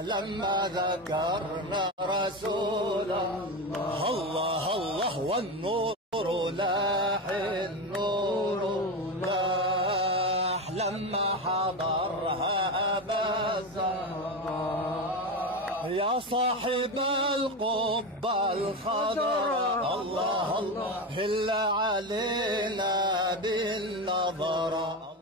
لما ذكرنا رسول الله. الله الله والنور لاح، النور لاح لما حضرها أبا الزهراء. يا صاحب القبة الخضراء الله الله هل علينا بالنظرة.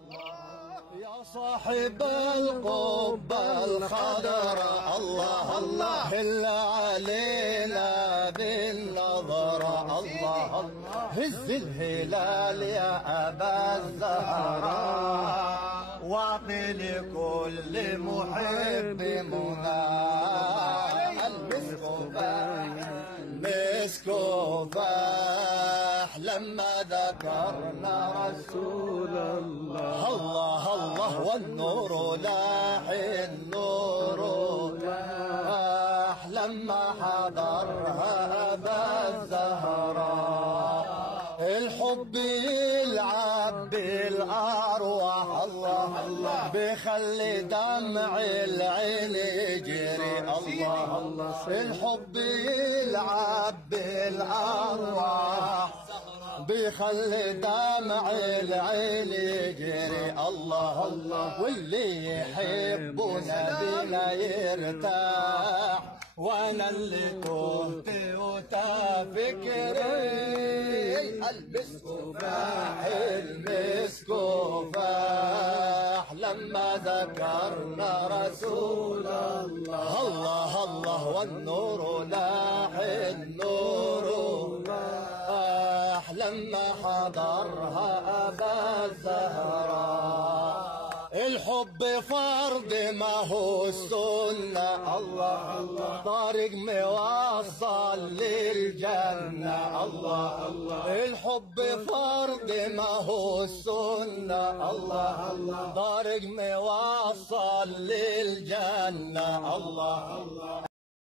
يا صاحب القبة الخضراء الله الله هل علينا بالنظرة. الله الله هز الهلال يا أبا الزهراء، واعطي لكل محب منى. المسك مسك فاح لما ذكرنا رسول الله. الله الله والنور لاح، النور لاح لما حضرها أبا الزهراء. الحب يلعب بالأرواح الله الله بخلي دمع العين يجري. الله الله الحب يلعب بالأرواح بخلي دمع العين يجري. الله الله واللي يحبنا بنا يرتاح، وانا اللي تهت وتفكري. المسك فاح، المسك فاح لما ذكرنا رسول الله. الله الله والنور لاح، النور لاح لما حضرها أبا الزهراء. الحب فرض ما هو السنة. الله الله طريق موصل للجنة. الله الله الحب فرض ما هو السنة. الله الله طريق موصل للجنة. الله الله